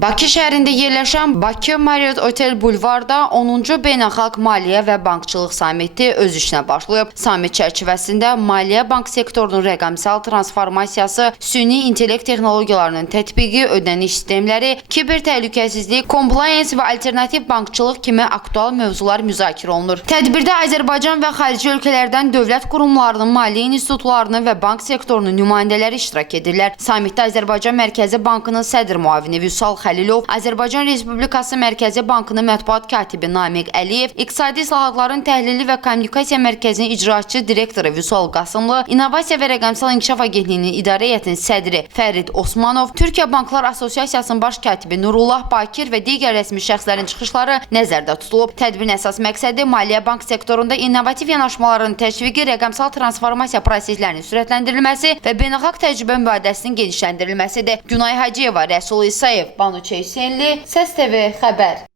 Bakı şəhərində yerləşən Bakı Marriott Otel Bulvarda 10-cu Beynəlxalq Maliyyə və Bankçılıq Samiti öz işinə başlayıb. Samit çərçivəsində maliyyə bank sektorunun rəqəmsal transformasiyası, süni intellekt texnologiyalarının tətbiqi, ödəniş sistemləri, kiber təhlükəsizlik, compliance və alternativ bankçılıq kimi aktual mövzular müzakirə olunur. Tədbirdə Azərbaycan və xarici ölkələrdən dövlət qurumlarının, maliyyə institutlarının və bank sektorunun nümayəndələri iştirak edirlər. Samitdə Azərbaycan Mərkəzi Bankının sədr müavini Vüsal Xəlilov, Azərbaycan Respublikası Mərkəzi Bankının mətbuat katibi Namiq Əliyev, İqtisadi İslahatların Təhlili və Kommunikasiya Mərkəzinin icraçı direktoru Vüsal Qasımlı, İnnovasiya və Rəqəmsal İnkişaf Agentliyinin İdarə Heyətinin sədri Fərid Osmanov, Türkiyə Banklar Assosiasiyasının baş katibi Nurullah Bakir və digər rəsmi şəxslərin çıxışları nəzərdə tutulub. Tədbirin əsas məqsədi maliyyə bank sektorunda innovativ yanaşmaların təşviqi, rəqəmsal transformasiya proseslərinin sürətləndirilməsi və beynəlxalq təcrübə mübadiləsinin genişləndirilməsidir. Günay Hacıyeva, Rəsul İsayev, Banu Çeysenli, Səs TV xəbər.